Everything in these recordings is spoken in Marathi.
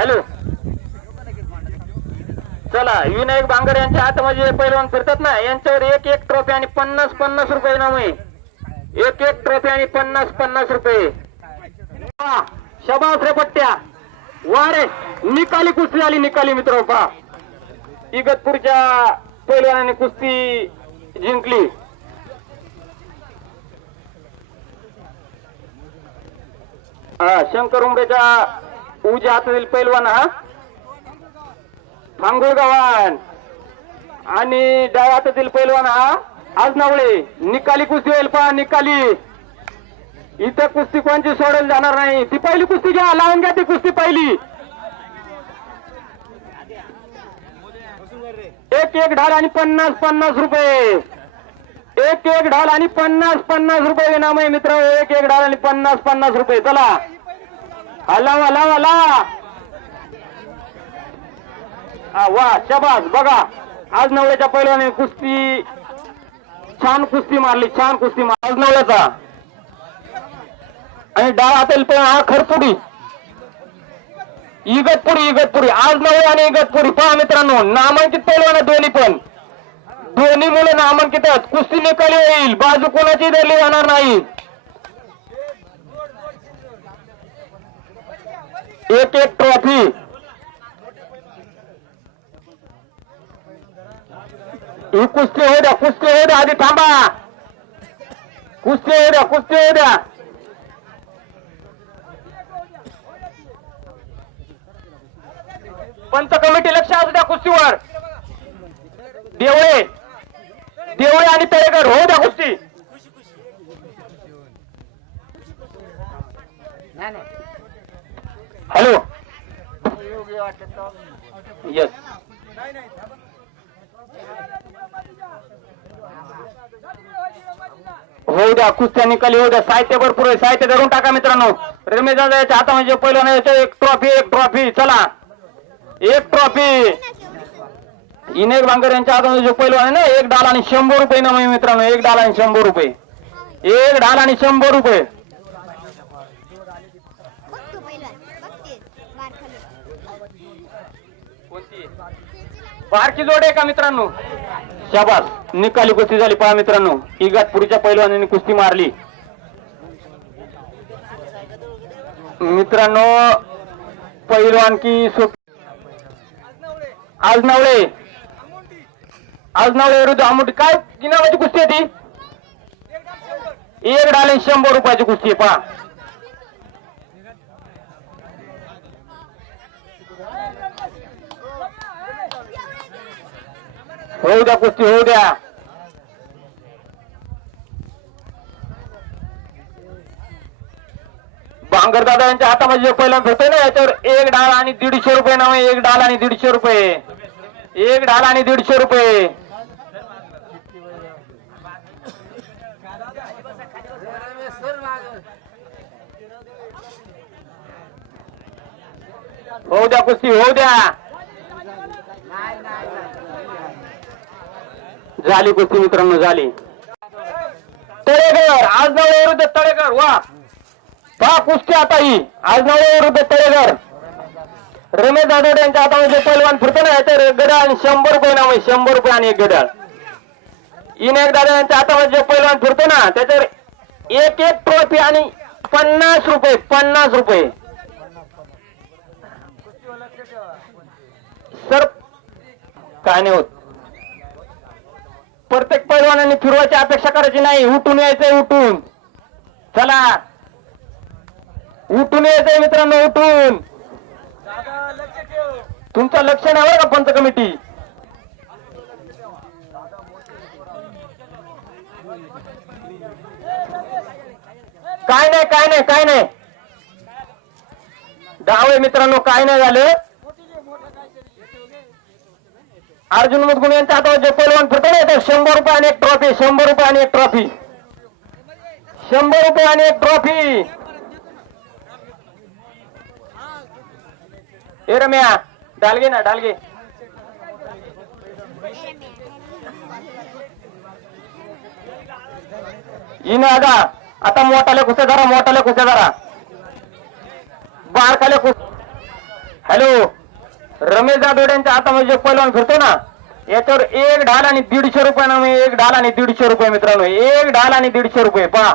हॅलो. चला विनायक बांगर यांच्या हातामध्ये पैलवान फिरतात ना यांच्यावर एक एक ट्रॉफी आणि पन्नास पन्नास रुपये नाम आहे. एक एक ट्रॉफी आणि पन्नास पन्नास रुपये. शबास रे पट्ट्या. वा रे निकाली कुस्ती आली निकाली मित्र पहा. इगतपूरच्या पैलवानाने कुस्ती जिंकली. हा शंकर उमरेच्या पूजा हातातील पैलवान हा? फांगुळ गवान आणि डाव्या हातातील पैलवान हा? आजनावळे. निकाली कुस्ती होईल पहा निकाली. इथं कुस्ती कोणची सोडेल जाणार नाही. ती पहिली कुस्ती घ्या लावून घ्या ती कुस्ती पहिली. एक एक ढाल आणि पन्नास पन्नास रुपये. एक एक ढाल आणि पन्नास पन्नास रुपये विनामय मित्र. एक एक ढाल आणि पन्नास पन्नास रुपये. चला. हला हला हला हा वा शबास. बघा आज नवऱ्याच्या पहिल्याने कुस्ती छान कुस्ती मारली छान कुस्ती मार आज नवऱ्याचा. आणि डाळ हातेल पण हा खरपुडी. इगतपुरी इगतपुरी. आज नवळे आणि इगतपुरी. पहा मित्रांनो नामांकित पैलवान दोन्ही पण. दोन्ही मुलं नामांकित आहेत. कुस्ती निकाली होईल. बाजू कोणाची धरली जाणार नाही. एक एक ट्रॉफी. ही कुस्ती होऊ द्या कुस्ती होऊ द्या आधी थांबा. कुस्ती होऊ द्या कुस्ती होऊ द्या. पंच कमिटी लक्ष असू द्या कुस्तीवर. देवळे. देवळे आणि तळेकर होऊ द्या कुस्ती. हॅलो. येस होऊ द्या कुस्त्या निकाली होऊ द्या. साहित्य भरपूर आहे. साहित्य धरून टाका मित्रांनो. रमेश दादाच्या हातामध्ये म्हणजे पहिलं नाही एक ट्रॉफी एक ट्रॉफी चला. एक ट्रॉफी इनेक भांगर यांच्या हातामध्ये जो पहिलं आहे ना एक डाल आणि शंभर रुपये ना मित्रांनो. एक डाल आणि शंभर रुपये. एक डाल आणि शंभर रुपये बघतो पहिला बघते वार खाली बारकी जोड आहे का मित्रांनो? शाबास. निकाली कुस्ती झाली पहा मित्रांनो. इगतपुरीच्या पैलवानाने कुस्ती मारली. मित्रांनो पैलवान की सोप आज नवळे आज विरुद्ध आमुटी काय कि नावाची कुस्ती आहे ती? एक डाले शंभर रुपयाची कुस्ती आहे पहा. होऊ द्या कुस्ती होऊ द्या. बांगर दादा यांच्या हातामध्ये जे पहिल्यांदा होते ना याच्यावर एक डाल आणि दीडशे रुपये नाव एक डाल आणि दीडशे रुपये. एक डाल आणि दीडशे रुपये. होऊ द्या कुस्ती होऊ द्या. झाली कुस्ती मित्रांनो झाली. तळेगर आजनावळे विरुद्ध तळेगर वा. पहा कुस्ती आता ही. आजनावळे विरुद्ध तळेगर रमेश जाधव यांच्या हातामध्ये पैलवान फिरतो ना याच्यावर एक गडाळ शंभर रुपये नाव शंभर रुपये आणि एक गडाळ इनायक दादा यांच्या हातामध्ये जे पैलवान फिरतो ना त्याच्यावर एक एक ट्रॉफी आणि पन्नास रुपये पन्नास रुपये. सर काय नाही होत. प्रत्येक पैलवानांनी फिरवायची अपेक्षा करायची नाही. उठून यायचंय उठून. चला. उठून यायचंय मित्रांनो उठून. तुमचं लक्ष नाही बरं का पंच कमिटी काय नाही काय नाही काय नाही. डावे मित्रांनो काय नाही झालं. अर्जुन मुदगुण यांच्या हातावर जे पैलवान फिरतो ना शंभर रुपये आणि एक ट्रॉफी शंभर रुपये आणि एक ट्रॉफी शंभर रुपये आणि एक ट्रॉफी ए रम्या डालगे ना डालगे. इन आता आता मोठाले खुसे धरा मोठाले खुसे धरा. बारकाले खुस हॅलो रमेश जाधव यांच्या हातामध्ये जे पैलवान फिरतो ना याच्यावर एक ढाल आणि दीडशे रुपये ना एक ढाल आणि दीडशे रुपये मित्रांनो एक ढाल आणि दीडशे रुपये पहा.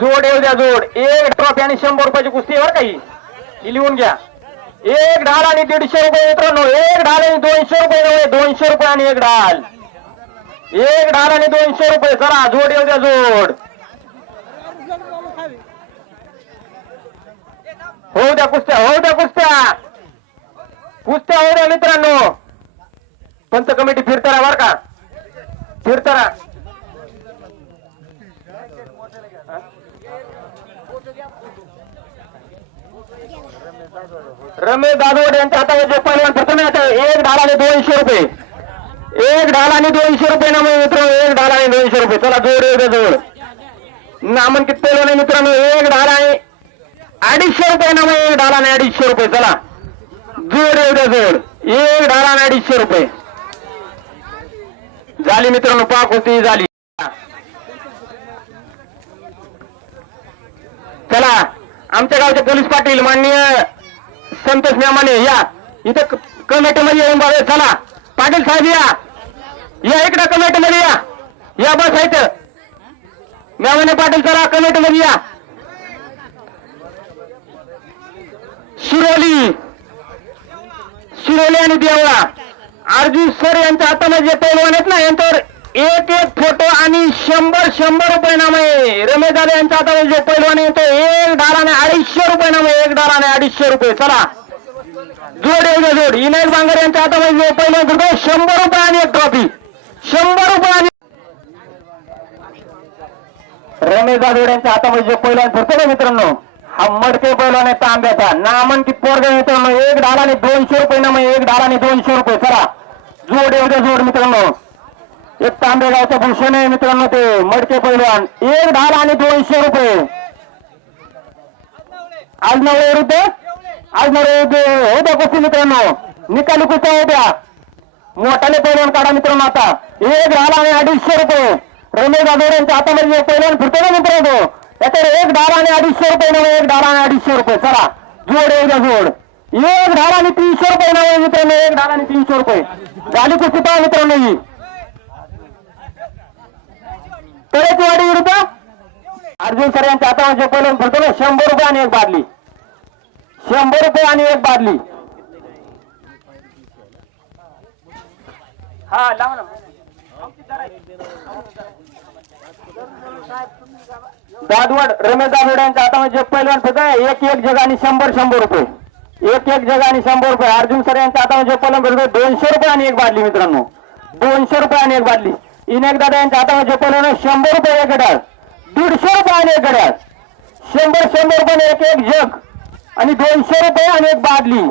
जोड येऊ द्या जोड एक ट्रॉफी आणि शंभर रुपयाची कुस्ती आहे काही ही. लिहून घ्या. एक ढाल आणि दीडशे रुपये मित्रांनो एक ढाल आणि दोनशे रुपये दोनशे रुपये आणि एक ढाल. एक ढाल आणि दोनशे रुपये चला जोड येऊ द्या जोड. होऊ द्या कुस्त्या होऊ द्या कुस्त्या. कुस्त्या होऊ द्या मित्रांनो. पंच कमिटी फिरताना बर का. फिरताना. रमेश दादोड यांच्या हातावर जे पहिलवान प्रथम ना आता एक ढालाने आणि दोनशे रुपये. एक ढालाने आणि दोनशे रुपये ना मग मित्रांनो एक ढालाने आणि दोनशे रुपये. चला जोड येऊ द्या जोड नामांकित पहिलवान नाही मित्रांनो एक ढाला आहे अडीचशे रुपये ना मग एक ढालाने आणि अडीचशे रुपये. चला. जोड एवढ्या जोड. एक ढाल अडीचशे रुपये. झाली मित्रांनो पाक होती झाली. चला आमच्या गावचे पोलीस पाटील माननीय संतोष मेमाने या. इथं कमेटीमध्ये येऊन बघा चला. पाटील साहेब या. या इकडं कमिटीमध्ये या. या बस आहेत. मेमाने पाटील चला कमेटीमध्ये या. शिरोली. शिरोली आणि देवळा. अर्जुन सर यांच्या हातामध्ये म्हणजे जे पैलवान आहेत ना यांच्यावर एक एक फोटो आणि शंभर शंभर रुपये नाम आहे. रमेश दादा यांच्या हातामध्ये म्हणजे जो पैलवान आहे तो एक दाराने अडीचशे रुपये नाम आहे. एक दाराने अडीचशे रुपये. चला. जोड येऊ जोड इनायत बांगर यांच्या हातामध्ये म्हणजे जो पैलवान करतो शंभर रुपये आणि एक ट्रॉफी शंभर रुपये आणि रमेश जाधव यांच्या हातामध्ये जो पैलवान करतो ना मित्रांनो हा मडके पैलवान आहे तांब्याचा. नामांकित पोरगा मग एक डालाने दोनशे रुपये ना मग एक डालाने दोनशे रुपये. चला. जोड एवढे जोड मित्रांनो. एक तांबेगावचा भूषण आहे मित्रांनो ते. मडके पैलवान. एक ढाल आणि दोनशे रुपये. आज नवळे विरुद्ध आज नवळे विरुद्ध होत्या कुस्ती मित्रांनो. निकाली कुस्त्या होत्या मोठाले पैलवान काढा मित्रांनो आता. एक ढाल आणि अडीचशे रुपये. रमेश जाधव यांच्या हातामध्ये पैलवान फिरतो ना मित्रांनो? त्याच्यावर एक दाराने आणि अडीचशे रुपये नव्हे एक ढाल आणि अडीचशे रुपये. चला जोड एकदा जोड. एक ढाल आणि तीनशे रुपये नव्हे मित्रांनो एक दाराने आणि तीनशे रुपये. झाली कुस्ती पहा मित्रांनो ही. तळेचवाडी रुपये अर्जुन सर यांच्या हातामध्ये जे पैलवान फिरतो ना शंभर रुपये आणि एक बादली. शंभर रुपये आणि एक बादली. हा लावा ना. दादवड रमेश दादवड यांच्या हातामध्ये जे पैलवान फिरतो एक एक जग आणि शंभर शंभर रुपये. एक एक जग आणि शंभर रुपये. अर्जुन सर यांच्या हातामध्ये जग पहिलवान फिरतो दोनशे रुपये आणि एक बादली मित्रांनो. दोनशे रुपये आणि एक बादली. इनेक दादा यांच्या हातामध्ये जग पहिलवान शंभर रुपये एक घड्याळ दीडशे रुपये आणि एक घड्याळ शंभर शंभर रुपये एक एक जग आणि दोनशे रुपये आणि एक बादली.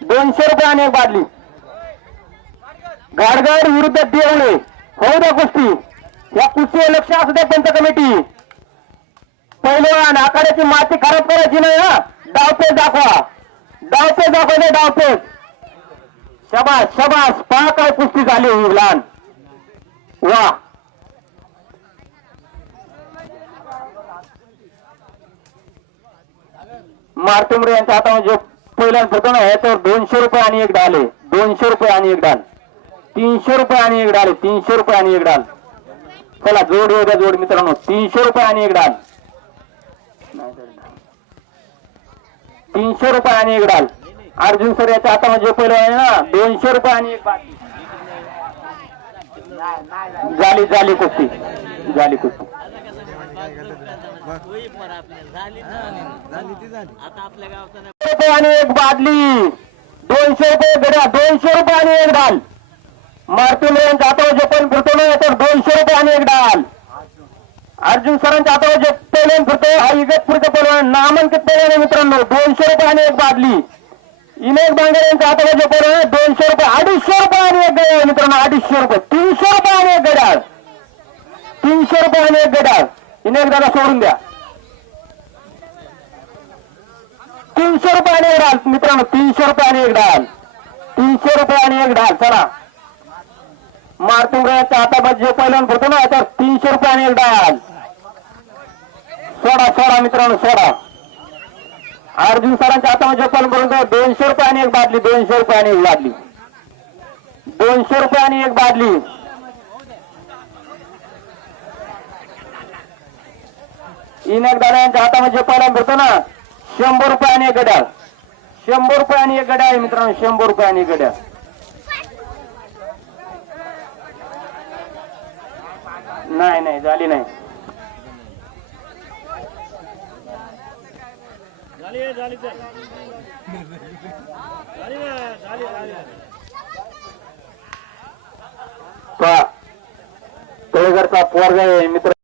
दोनशे रुपये आणि एक बादली. गाडगाड विरुद्ध देवळे. हो द्या कुस्ती. या कुस्तीवर लक्ष असू द्या पंच कमिटी पहिलवान आखाड्याची माती खराब करायची नाही हा? डावपेच दाखवा. डावपेच दाखवते डावपेच शबास शबास. पहा काय कुस्ती झाली ही लहान वा. मारतुंबरे यांच्या हातामध्ये जो पहिला फिरतो ना याच्यावर दोनशे रुपये आणि एक डाल आहे. दोनशे रुपये आणि एक डाल. तीनशे रुपये आणि एक डाल आहे तीनशे रुपये आणि एक डाल. चला जोड येऊ द्या जोड मित्रांनो. तीनशे रुपये आणि एक डाल. तीनशे रुपये आणि एक डाल. अर्जुन सर याच्या हातामध्ये म्हणजे पहिला आहे ना दोनशे रुपये आणि एक बाकी. झाली झाली कुस्ती. झाली कुस्ती. रुपये आणि एक बादली. दोनशे रुपये गड्या दोनशे रुपये आणि एक डाल. मारुती जातो हातावर जे म्हणजे पण फिरतो ना तर दोनशे रुपये आणि एक डाल. अर्जुन सरांच्या हातावर जे पेलेन फिरतो हा इगतपूरचा पेलवान नामांकित पेलेन आहे मित्रांनो. दोनशे रुपये आणि एक बादली. इमेश बांगर यांच्या हातावर जे पेलवान दोनशे रुपये अडीचशे रुपये आणि एक गड्याळ मित्रांनो. अडीचशे रुपये तीनशे रुपये आणि एक गड्याळ. तीनशे रुपये आणि एक गड्याळ. इनेक दादा सोडून द्या. तीनशे रुपये आणि एक डाल. मित्रांनो तीनशे रुपये आणि एक डाल. तीनशे रुपये आणि एक डाल. चला. मारतुंगच्या हातामध्ये जे पहिल्यान भरतो ना तर तीनशे रुपये आणि एक डाल. सोडा सोडा मित्रांनो सोडा. अर्जुन सरांच्या हातामध्ये चप्पल करून दोनशे रुपये आणि एक बादली दोनशे रुपये आणि एक बादली. दोनशे रुपये आणि एक बादली. इनक दादा यांच्या हातामध्ये पहिला भरतो ना. शंभर रुपये आणि एक गड्या शंभर रुपये आणि एक गड्या आहे मित्रांनो शंभर रुपये आणि एक गड्या नाही नाही झाली नाही. झाली तळेघरचा पोरगा मित्र.